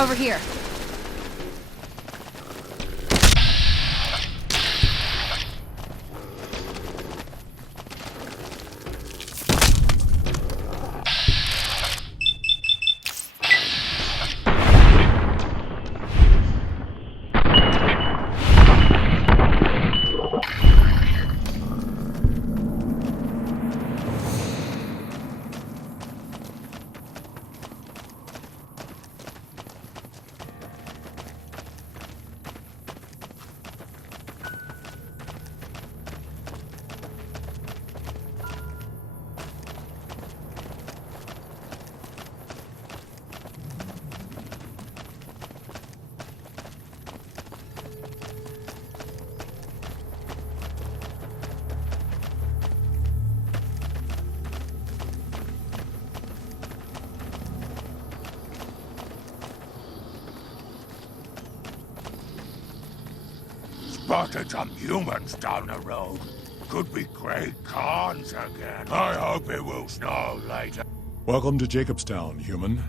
Over here. Spotted some humans down the road. Could be great Khans again. I hope it will snow later. Welcome to Jacobstown, human.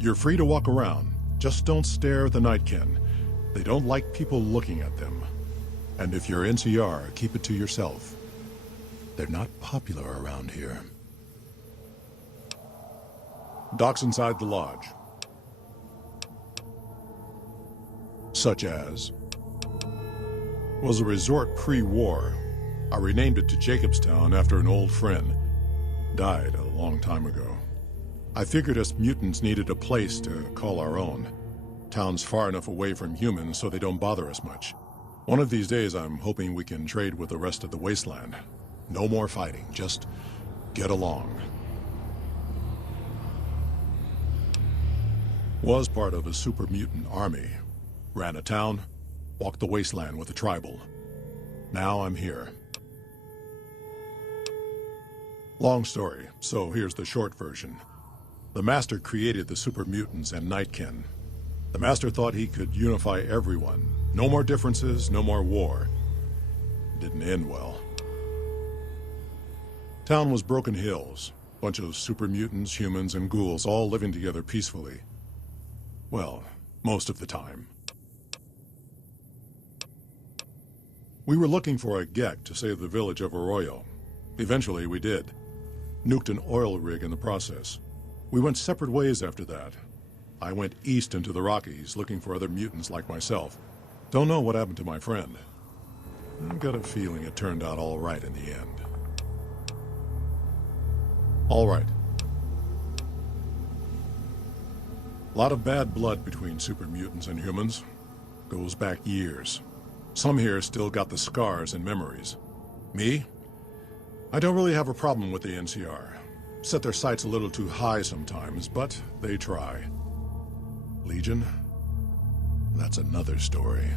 You're free to walk around. Just don't stare at the Nightkin. They don't like people looking at them. And if you're NCR, keep it to yourself. They're not popular around here. Docks inside the lodge. Such as... was a resort pre-war. I renamed it to Jacobstown after an old friend. Died a long time ago. I figured us mutants needed a place to call our own. Town's far enough away from humans so they don't bother us much. One of these days I'm hoping we can trade with the rest of the wasteland. No more fighting, just get along. Was part of a super mutant army. Ran a town. Walked the wasteland with a tribal. Now I'm here. Long story, so here's the short version. The Master created the super mutants and Nightkin. The Master thought he could unify everyone. No more differences, no more war. Didn't end well. Town was Broken Hills. Bunch of super mutants, humans, and ghouls all living together peacefully. Well, most of the time. We were looking for a Gek to save the village of Arroyo. Eventually, we did. Nuked an oil rig in the process. We went separate ways after that. I went east into the Rockies, looking for other mutants like myself. Don't know what happened to my friend. I've got a feeling it turned out all right in the end. All right. A lot of bad blood between super mutants and humans. Goes back years. Some here still got the scars and memories. Me? I don't really have a problem with the NCR. Set their sights a little too high sometimes, but they try. Legion? That's another story.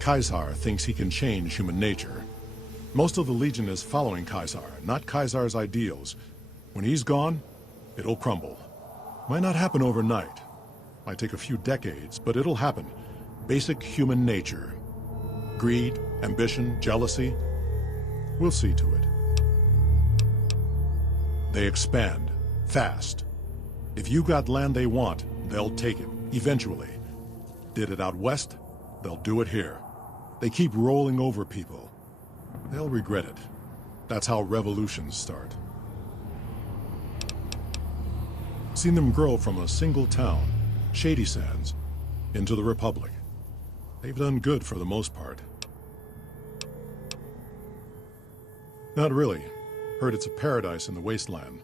Caesar thinks he can change human nature. Most of the Legion is following Caesar, not Caesar's ideals. When he's gone, it'll crumble. Might not happen overnight. Might take a few decades, but it'll happen. Basic human nature. Greed, ambition, jealousy. We'll see to it. They expand. Fast. If you got land they want, they'll take it. Eventually. Did it out west, they'll do it here. They keep rolling over people. They'll regret it. That's how revolutions start. Seen them grow from a single town, Shady Sands, into the Republic. They've done good for the most part. Not really. Heard it's a paradise in the wasteland.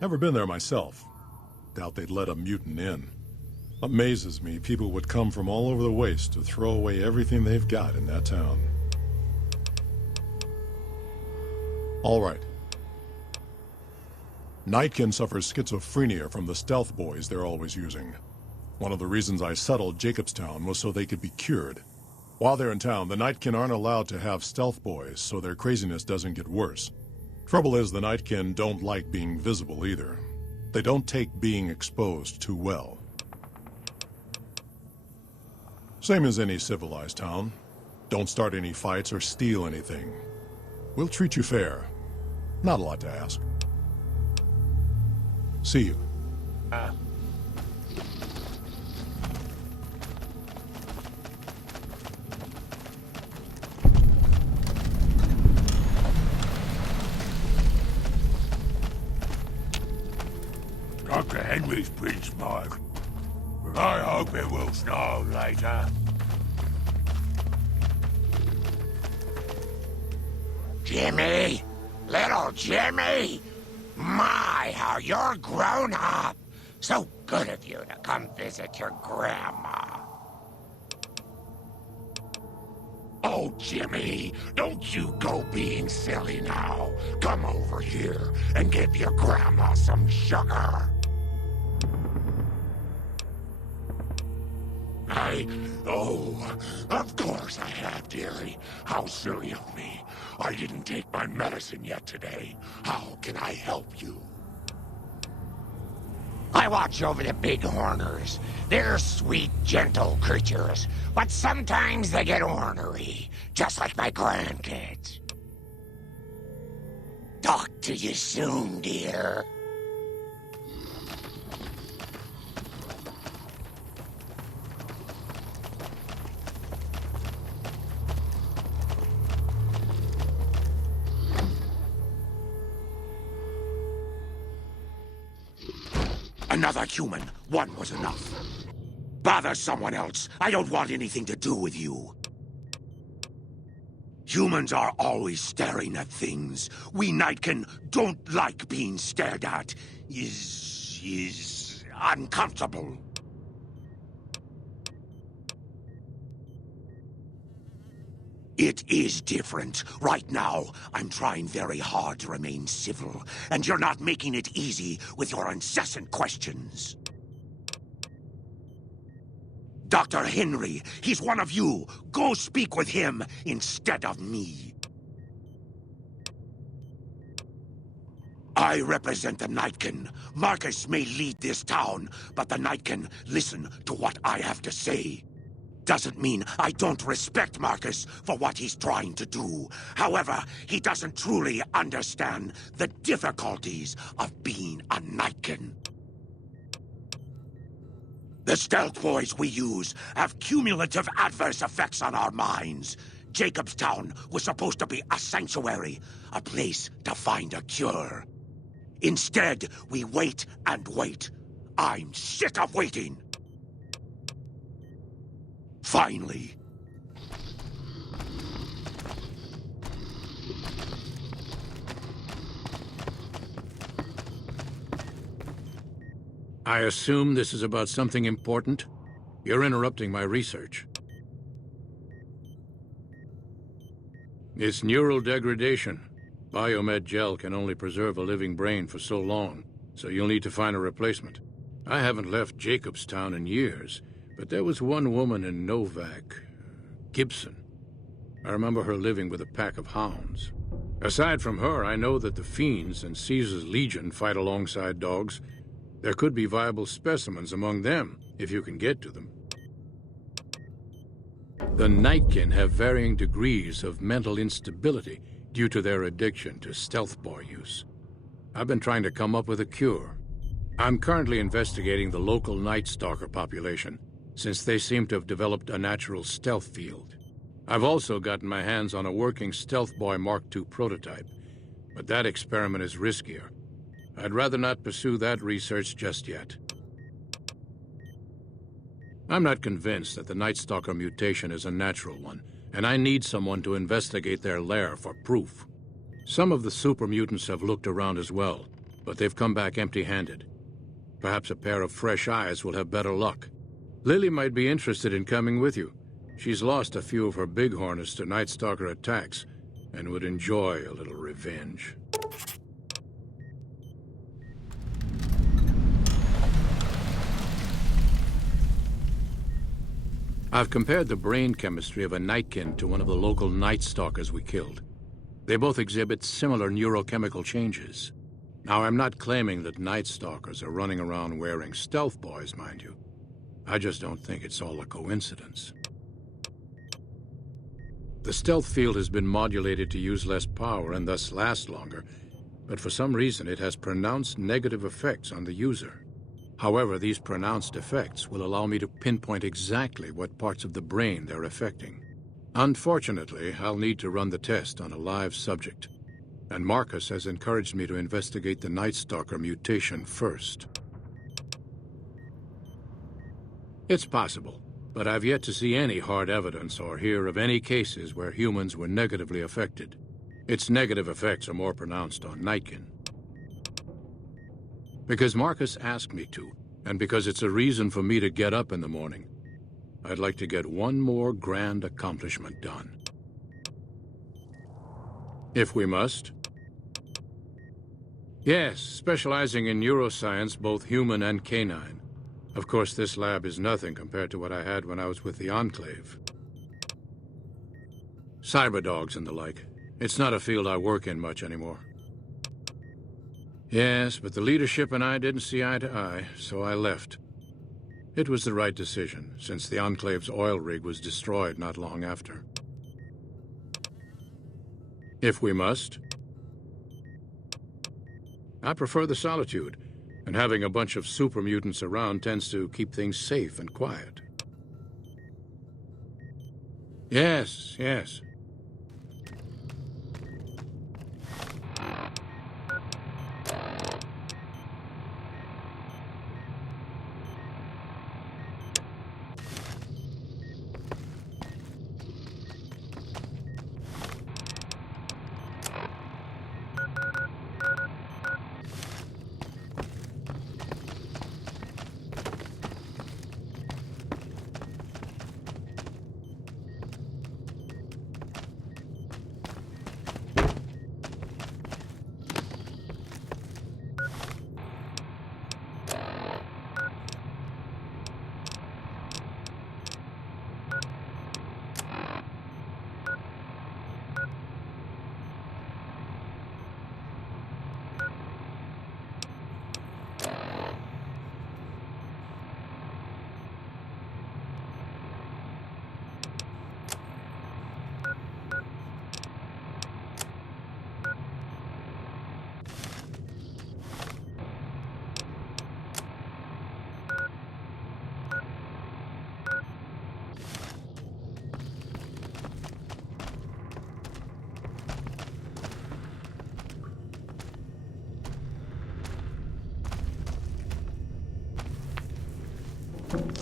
Never been there myself. Doubt they'd let a mutant in. Amazes me people would come from all over the waste to throw away everything they've got in that town. All right. Nightkin suffers schizophrenia from the stealth boys they're always using. One of the reasons I settled Jacobstown was so they could be cured. While they're in town, the Nightkin aren't allowed to have stealth boys, so their craziness doesn't get worse. Trouble is, the Nightkin don't like being visible either. They don't take being exposed too well. Same as any civilized town. Don't start any fights or steal anything. We'll treat you fair. Not a lot to ask. See you. Dr. Henry's been smart. I hope it will snow later. Jimmy! Little Jimmy! My, how you're grown up! So good of you to come visit your grandma. Oh, Jimmy, don't you go being silly now. Come over here and give your grandma some sugar. Oh, of course I have, dearie. How silly of me. I didn't take my medicine yet today. How can I help you? I watch over the bighorners. They're sweet, gentle creatures, but sometimes they get ornery, just like my grandkids. Talk to you soon, dear. Another human. One was enough. Bother someone else. I don't want anything to do with you. Humans are always staring at things. We Nightkin don't like being stared at. Is uncomfortable. It is different. Right now, I'm trying very hard to remain civil, and you're not making it easy with your incessant questions. Dr. Henry, he's one of you. Go speak with him instead of me. I represent the Nightkin. Marcus may lead this town, but the Nightkin listen to what I have to say. Doesn't mean I don't respect Marcus for what he's trying to do. However, he doesn't truly understand the difficulties of being a Nightkin. The stealth boys we use have cumulative adverse effects on our minds. Jacobstown was supposed to be a sanctuary, a place to find a cure. Instead, we wait and wait. I'm sick of waiting. Finally. I assume this is about something important? You're interrupting my research. It's neural degradation. Biomed gel can only preserve a living brain for so long, so you'll need to find a replacement. I haven't left Jacobstown in years, but there was one woman in Novak, Gibson. I remember her living with a pack of hounds. Aside from her, I know that the Fiends and Caesar's Legion fight alongside dogs. There could be viable specimens among them, if you can get to them. The Nightkin have varying degrees of mental instability due to their addiction to stealth boy use. I've been trying to come up with a cure. I'm currently investigating the local Night Stalker population, since they seem to have developed a natural stealth field. I've also gotten my hands on a working Stealth Boy Mark II prototype, but that experiment is riskier. I'd rather not pursue that research just yet. I'm not convinced that the Night Stalker mutation is a natural one, and I need someone to investigate their lair for proof. Some of the super mutants have looked around as well, but they've come back empty-handed. Perhaps a pair of fresh eyes will have better luck. Lily might be interested in coming with you. She's lost a few of her bighorners to Night Stalker attacks, and would enjoy a little revenge. I've compared the brain chemistry of a Nightkin to one of the local Night Stalkers we killed. They both exhibit similar neurochemical changes. Now, I'm not claiming that Night Stalkers are running around wearing stealth boys, mind you. I just don't think it's all a coincidence. The stealth field has been modulated to use less power and thus last longer, but for some reason it has pronounced negative effects on the user. However, these pronounced effects will allow me to pinpoint exactly what parts of the brain they're affecting. Unfortunately, I'll need to run the test on a live subject, and Marcus has encouraged me to investigate the Night Stalker mutation first. It's possible, but I've yet to see any hard evidence or hear of any cases where humans were negatively affected. Its negative effects are more pronounced on Nightkin. Because Marcus asked me to, and because it's a reason for me to get up in the morning, I'd like to get one more grand accomplishment done. If we must. Yes, specializing in neuroscience, both human and canine. Of course, this lab is nothing compared to what I had when I was with the Enclave. Cyberdogs and the like. It's not a field I work in much anymore. Yes, but the leadership and I didn't see eye to eye, so I left. It was the right decision, since the Enclave's oil rig was destroyed not long after. If we must. I prefer the solitude, and having a bunch of super mutants around tends to keep things safe and quiet. Yes, yes.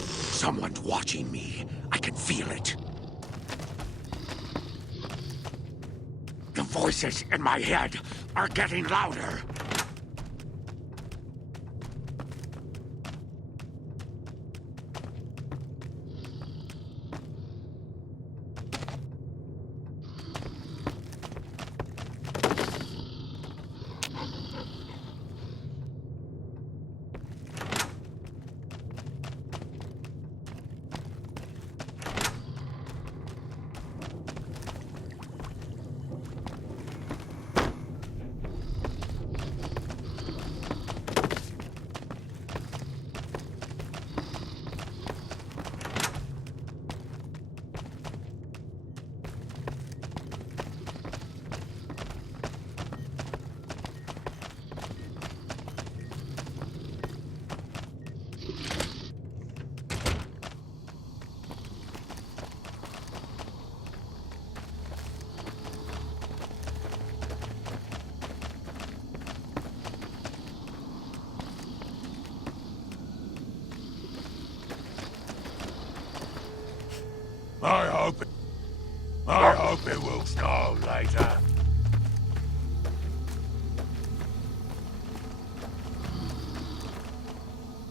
Someone's watching me. I can feel it. The voices in my head are getting louder. I hope it will snow later.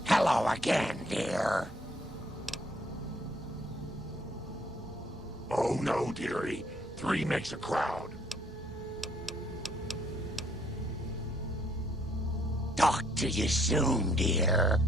Hello again, dear. Oh no, dearie. 3 makes a crowd. Talk to you soon, dear.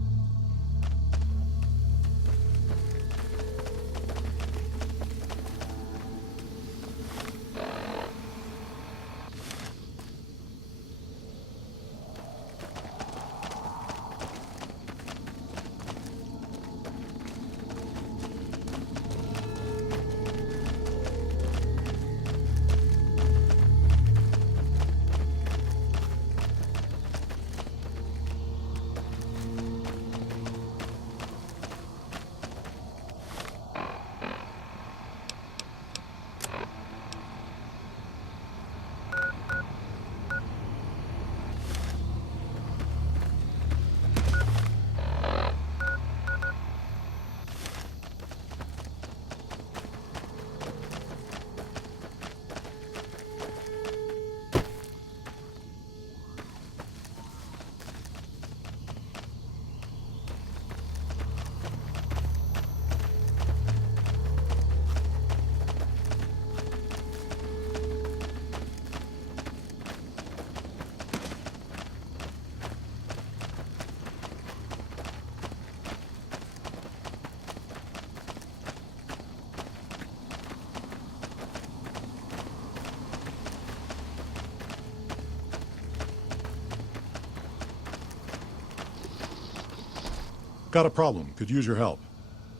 Got a problem. Could use your help.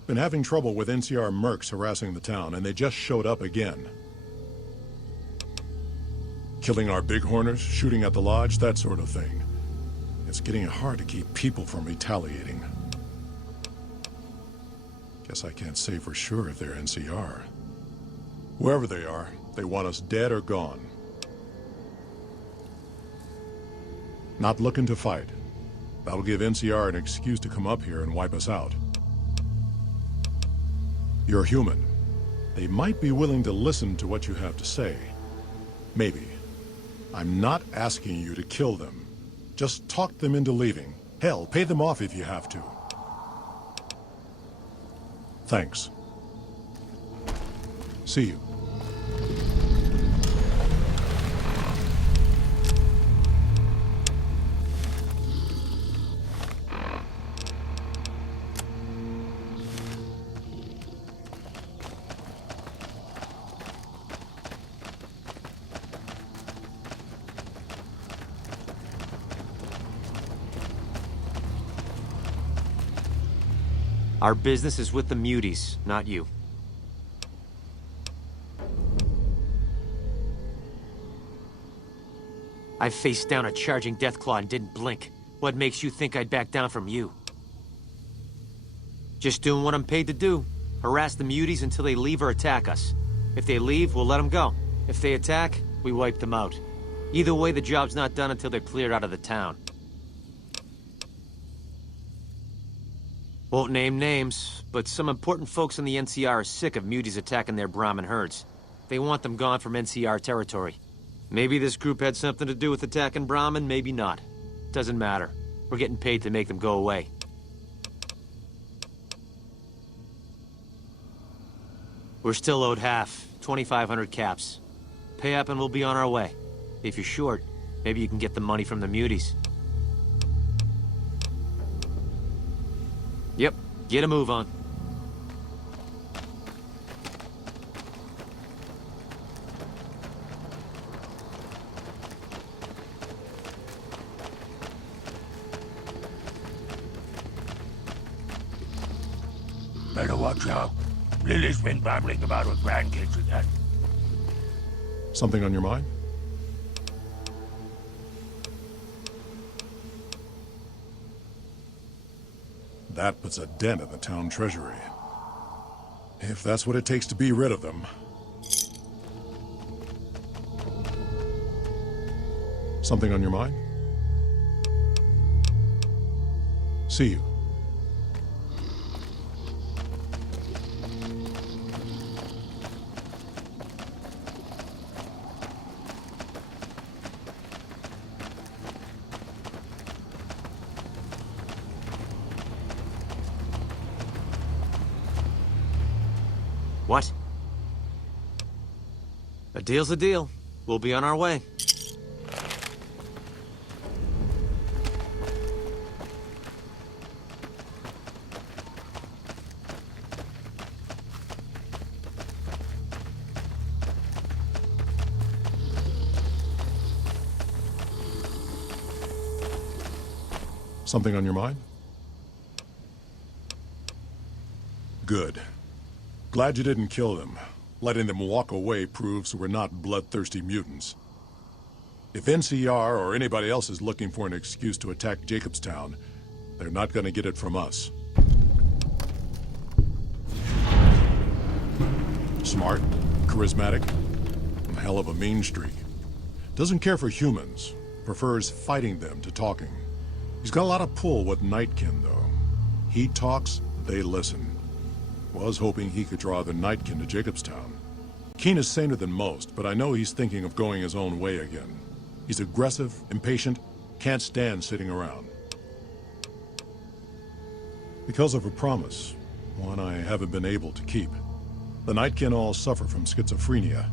Been having trouble with NCR mercs harassing the town, and they just showed up again. Killing our bighorners, shooting at the lodge, that sort of thing. It's getting hard to keep people from retaliating. Guess I can't say for sure if they're NCR. Whoever they are, they want us dead or gone. Not looking to fight. That'll give NCR an excuse to come up here and wipe us out. You're human. They might be willing to listen to what you have to say. Maybe. I'm not asking you to kill them. Just talk them into leaving. Hell, pay them off if you have to. Thanks. See you. Our business is with the muties, not you. I faced down a charging Deathclaw and didn't blink. What makes you think I'd back down from you? Just doing what I'm paid to do. Harass the muties until they leave or attack us. If they leave, we'll let them go. If they attack, we wipe them out. Either way, the job's not done until they're cleared out of the town. Won't name names, but some important folks in the NCR are sick of muties attacking their Brahmin herds. They want them gone from NCR territory. Maybe this group had something to do with attacking Brahmin, maybe not. Doesn't matter. We're getting paid to make them go away. We're still owed half, 2,500 caps. Pay up and we'll be on our way. If you're short, maybe you can get the money from the muties. Yep, get a move on. Better watch out. Lily's been babbling about her grandkids again. Something on your mind? That puts a dent in the town treasury. If that's what it takes to be rid of them. Something on your mind? See you. What? A deal's a deal. We'll be on our way. Something on your mind? Good. Glad you didn't kill them. Letting them walk away proves we're not bloodthirsty mutants. If NCR or anybody else is looking for an excuse to attack Jacobstown, they're not gonna get it from us. Smart, charismatic, and a hell of a mean streak. Doesn't care for humans, prefers fighting them to talking. He's got a lot of pull with Nightkin, though. He talks, they listen. Was hoping he could draw the Nightkin to Jacobstown. Keen is saner than most, but I know he's thinking of going his own way again. He's aggressive, impatient, can't stand sitting around. Because of a promise, one I haven't been able to keep. The Nightkin all suffer from schizophrenia.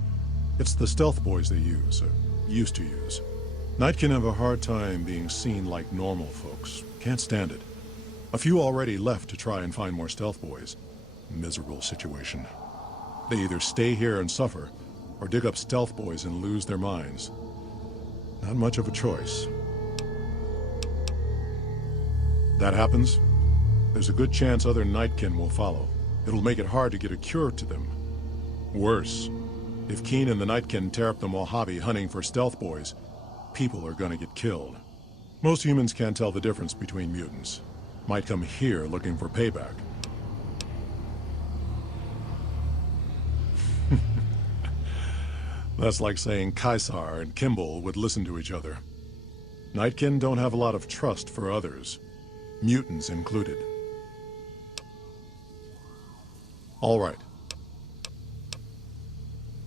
It's the stealth boys they use, or used to use. Nightkin have a hard time being seen like normal folks. Can't stand it. A few already left to try and find more stealth boys. Miserable situation. They either stay here and suffer, or dig up stealth boys and lose their minds. Not much of a choice. That happens, there's a good chance other Nightkin will follow. It'll make it hard to get a cure to them. Worse, if Keen and the Nightkin tear up the Mojave hunting for stealth boys, people are gonna get killed. Most humans can't tell the difference between mutants. Might come here looking for payback. That's like saying Caesar and Kimball would listen to each other. Nightkin don't have a lot of trust for others, mutants included. All right.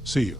See you.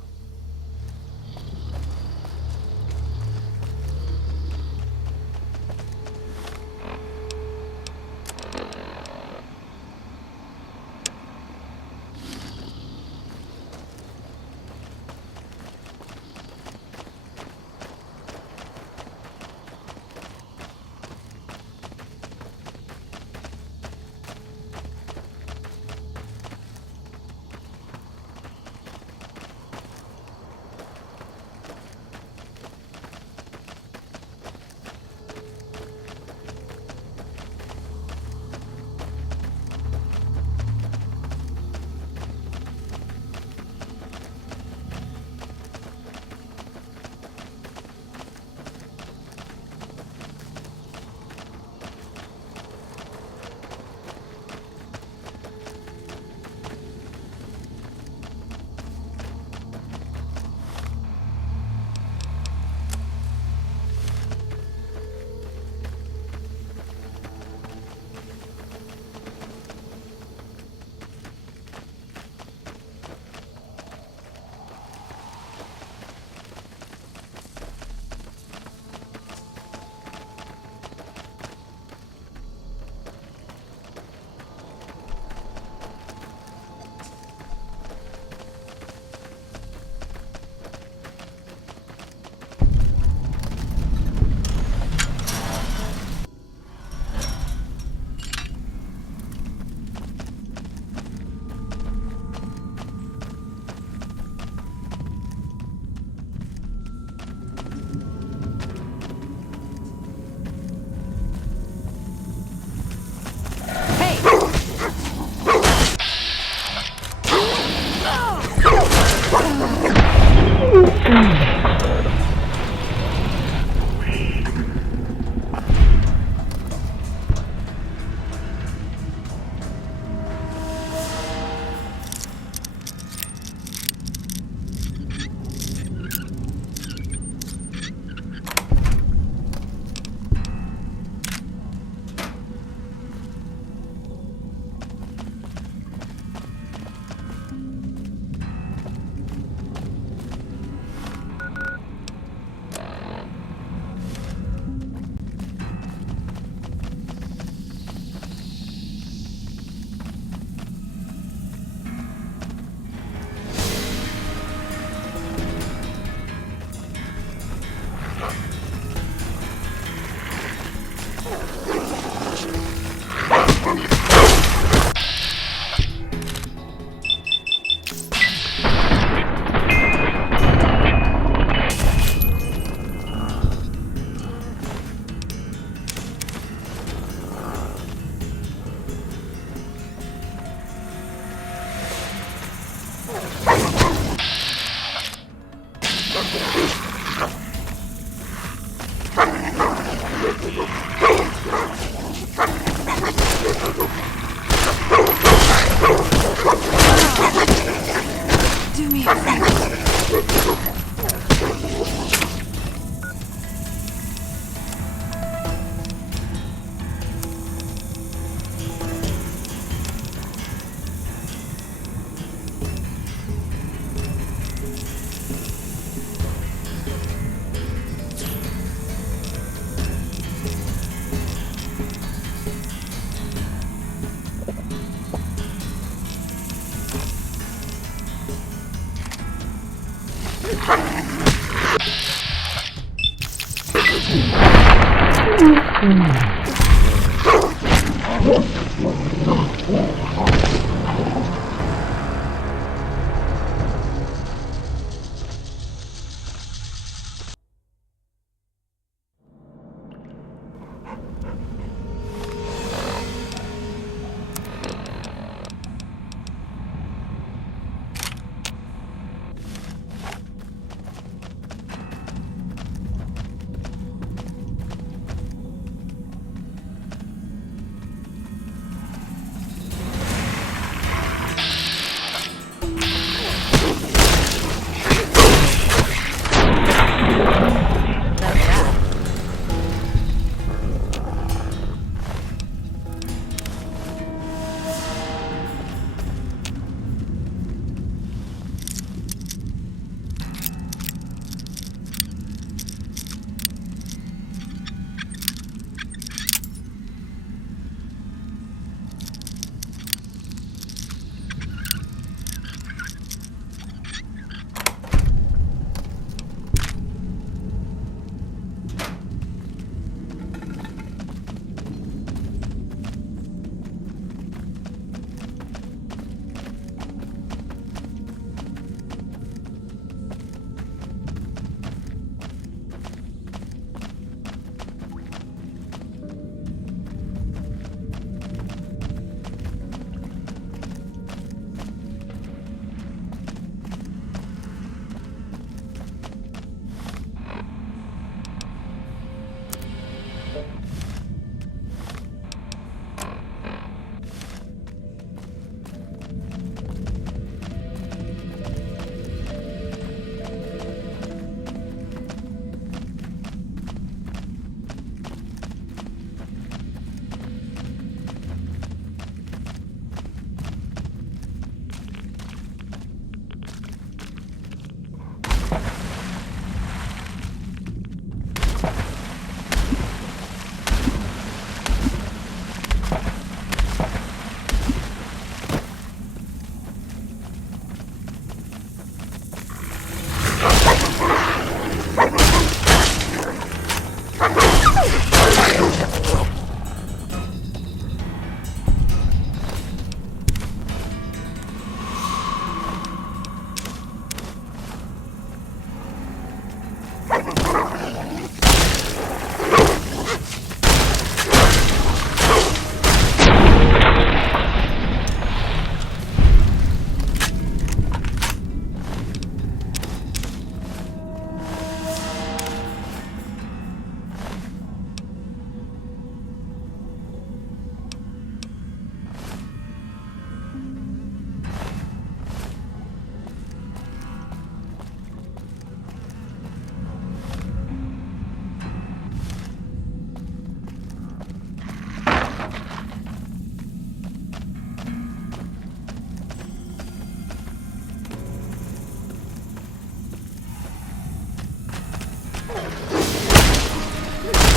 Do me a favor.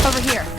Over here.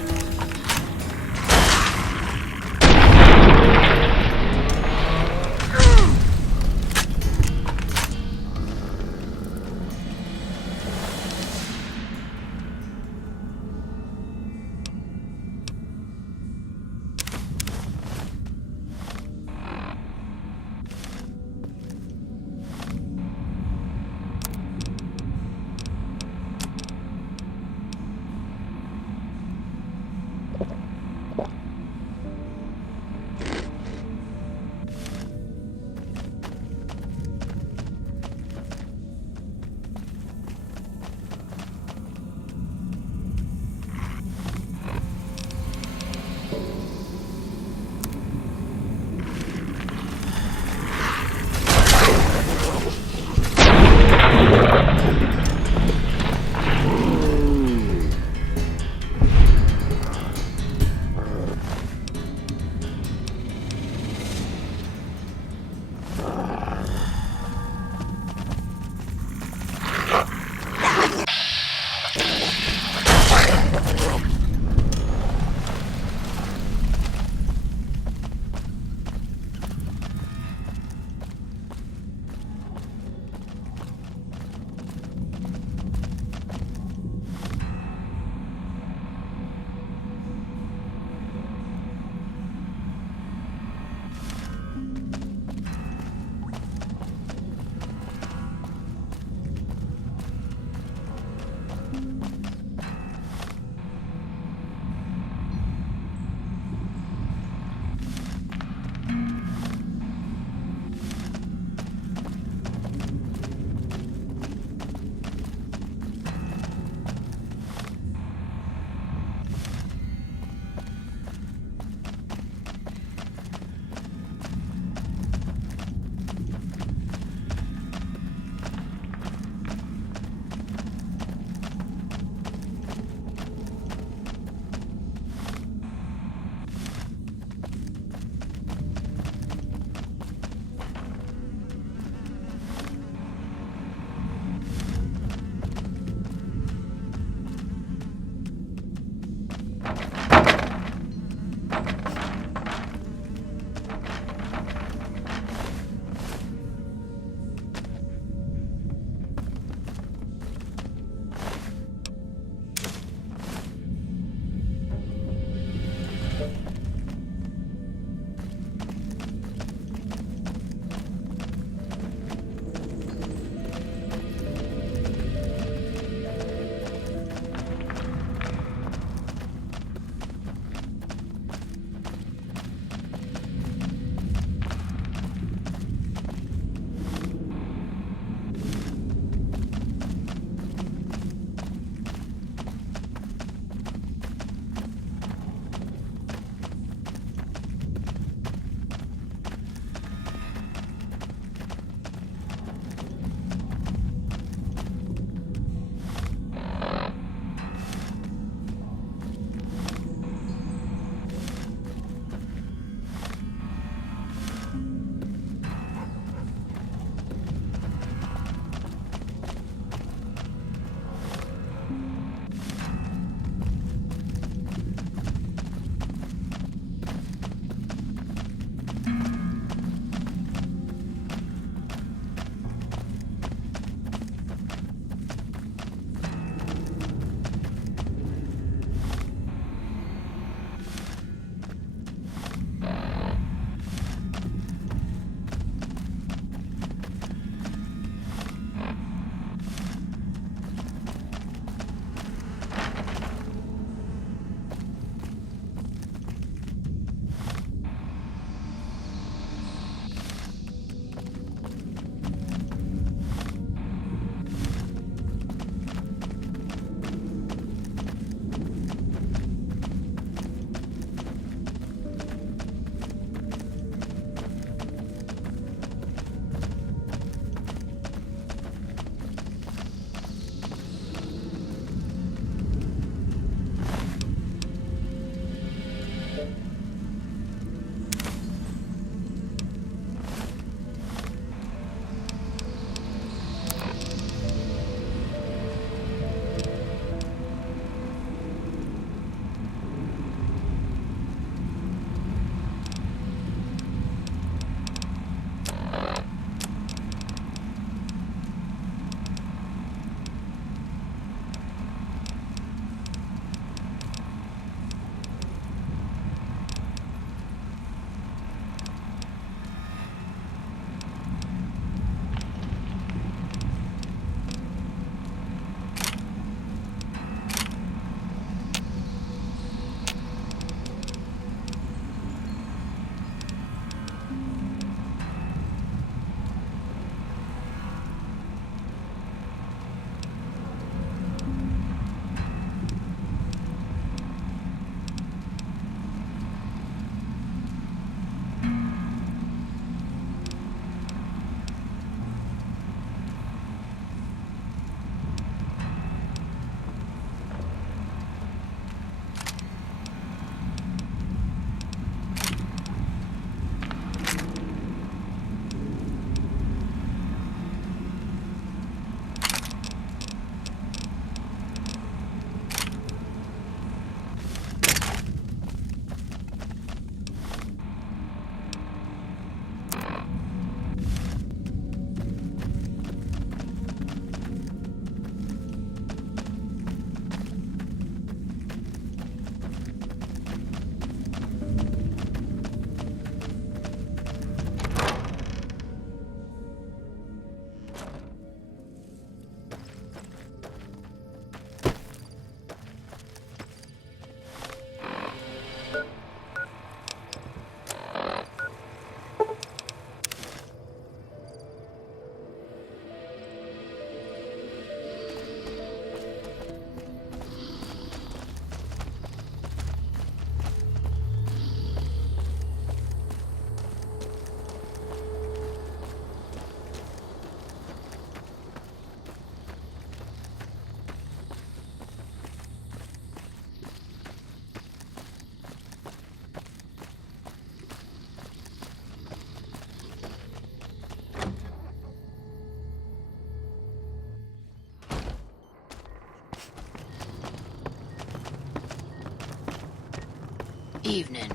Evening.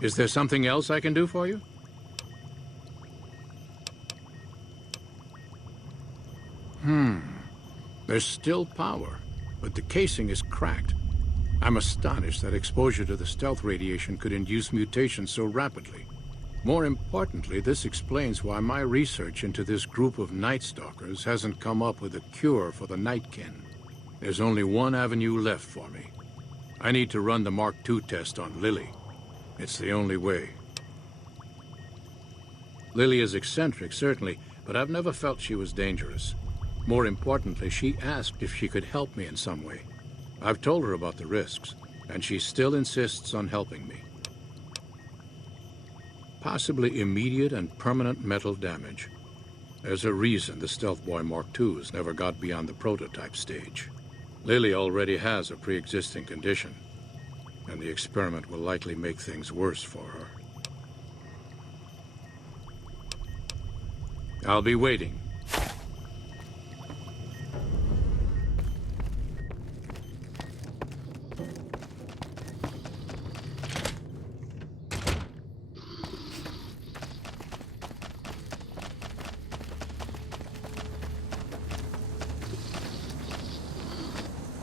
Is there something else I can do for you? There's still power, but the casing is cracked. I'm astonished that exposure to the stealth radiation could induce mutations so rapidly. More importantly, this explains why my research into this group of Night Stalkers hasn't come up with a cure for the Nightkin. There's only one avenue left for me. I need to run the Mark II test on Lily. It's the only way. Lily is eccentric, certainly, but I've never felt she was dangerous. More importantly, she asked if she could help me in some way. I've told her about the risks, and she still insists on helping me. Possibly immediate and permanent metal damage. There's a reason the Stealth Boy Mark IIs never got beyond the prototype stage. Lily already has a pre-existing condition, and the experiment will likely make things worse for her. I'll be waiting.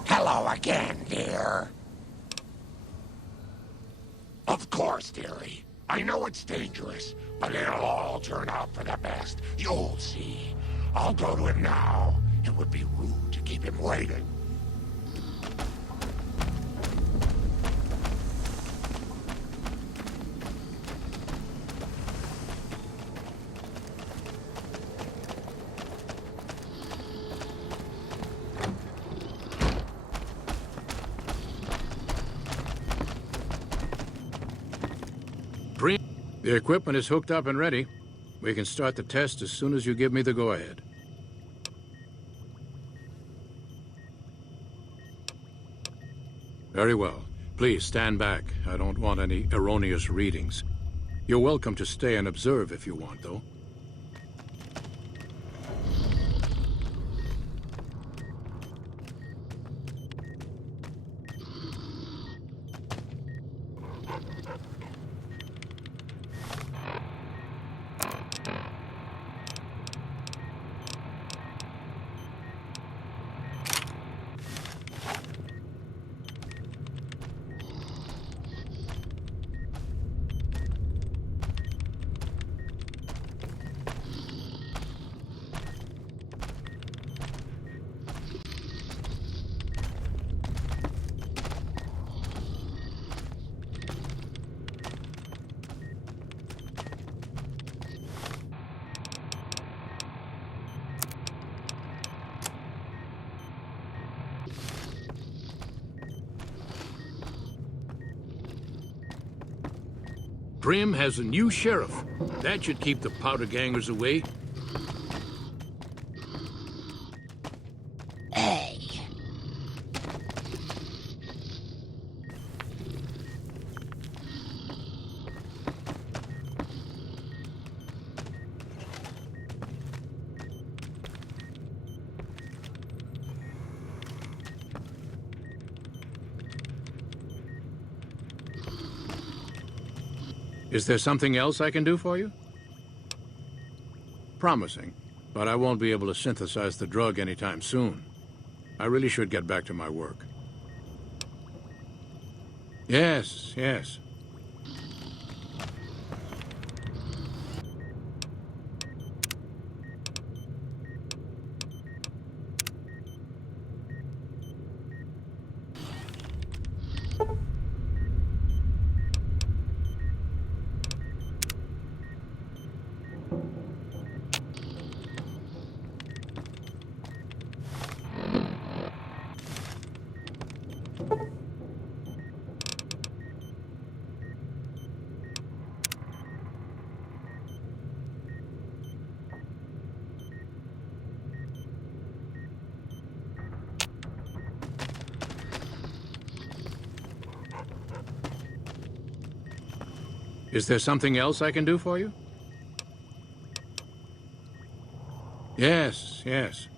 Hello again, dear. Of course, dearie. I know it's dangerous, but it'll all turn out for the best. You'll see. I'll go to him now. It would be rude to keep him waiting. The equipment is hooked up and ready. We can start the test as soon as you give me the go-ahead. Very well. Please stand back. I don't want any erroneous readings. You're welcome to stay and observe if you want, though. Grim has a new sheriff. That should keep the powder gangers away. Hey. Is there something else I can do for you? Promising, but I won't be able to synthesize the drug anytime soon. I really should get back to my work. Yes, yes. Is there something else I can do for you? Yes, yes.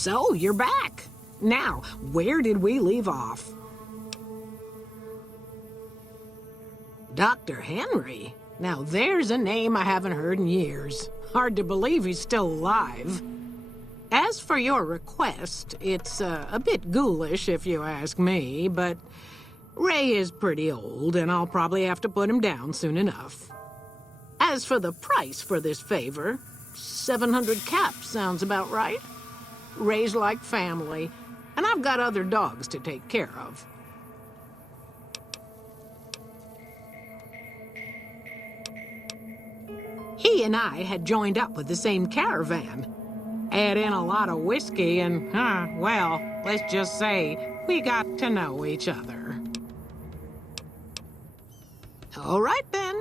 So, you're back. Now, where did we leave off? Dr. Henry? Now there's a name I haven't heard in years. Hard to believe he's still alive. As for your request, it's a bit ghoulish if you ask me, but Ray is pretty old and I'll probably have to put him down soon enough. As for the price for this favor, 700 caps sounds about right. Ray's like family, and I've got other dogs to take care of. He and I had joined up with the same caravan. Add in a lot of whiskey and, well, let's just say we got to know each other. All right, then.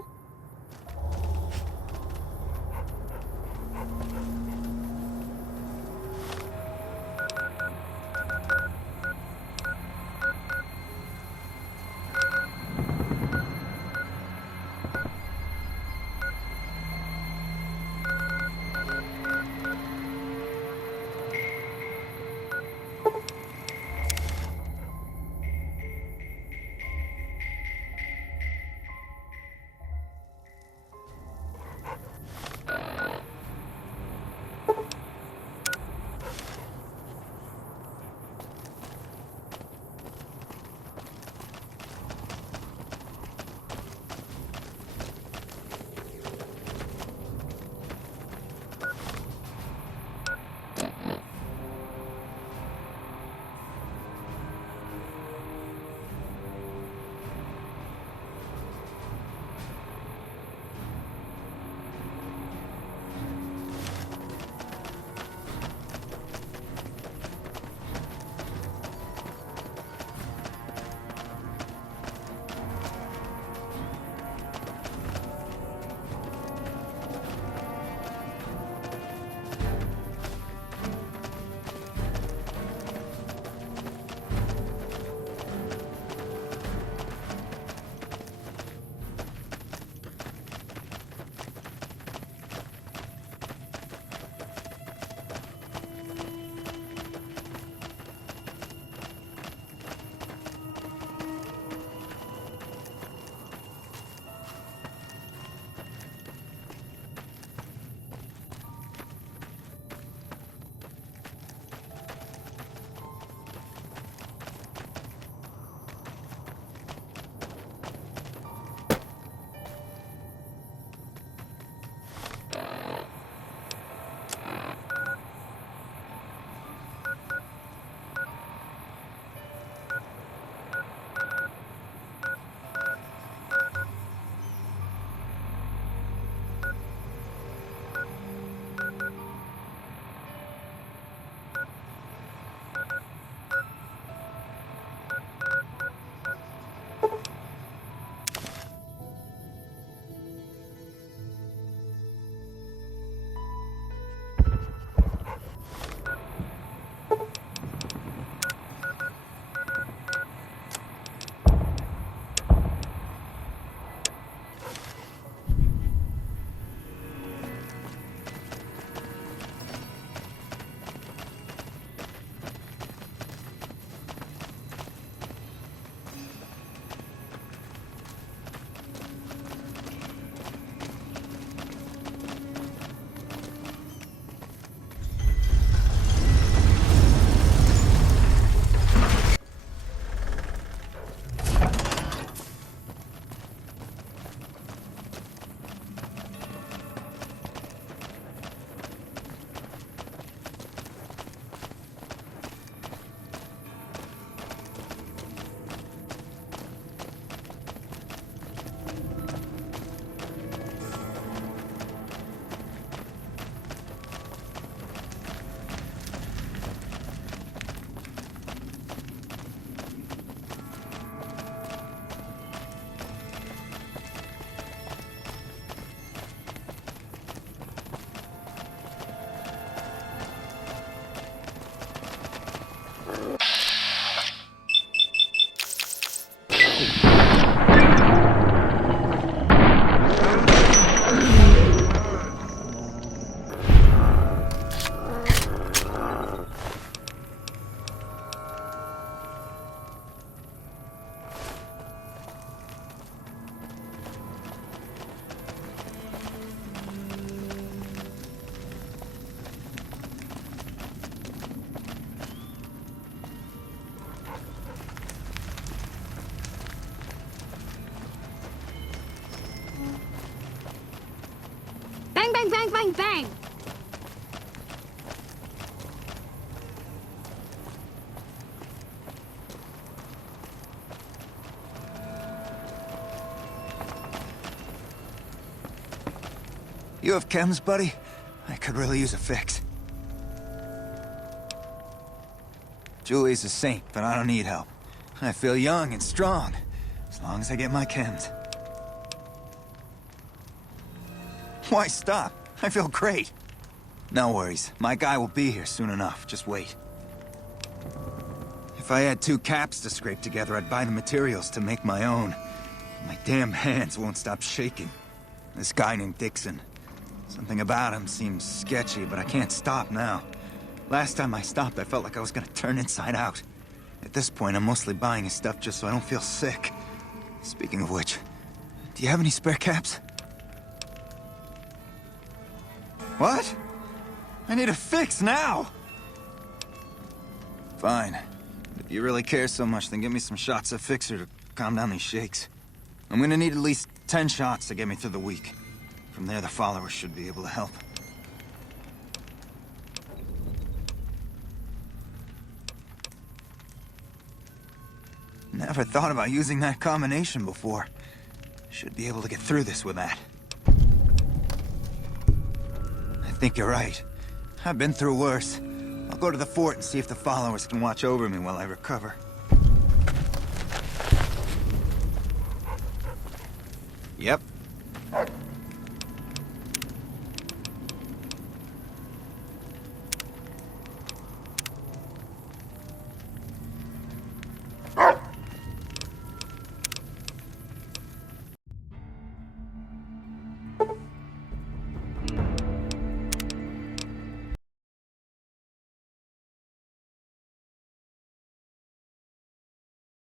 Bang, bang, bang, bang! You have chems, buddy? I could really use a fix. Julie's a saint, but I don't need help. I feel young and strong, as long as I get my chems. Why stop? I feel great. No worries. My guy will be here soon enough. Just wait. If I had 2 caps to scrape together, I'd buy the materials to make my own. My damn hands won't stop shaking. This guy named Dixon. Something about him seems sketchy, but I can't stop now. Last time I stopped, I felt like I was gonna turn inside out. At this point, I'm mostly buying his stuff just so I don't feel sick. Speaking of which, do you have any spare caps? What? I need a fix now! Fine. If you really care so much, then give me some shots of Fixer to calm down these shakes. I'm gonna need at least 10 shots to get me through the week. From there, the followers should be able to help. Never thought about using that combination before. Should be able to get through this with that. I think you're right. I've been through worse. I'll go to the fort and see if the followers can watch over me while I recover. Yep,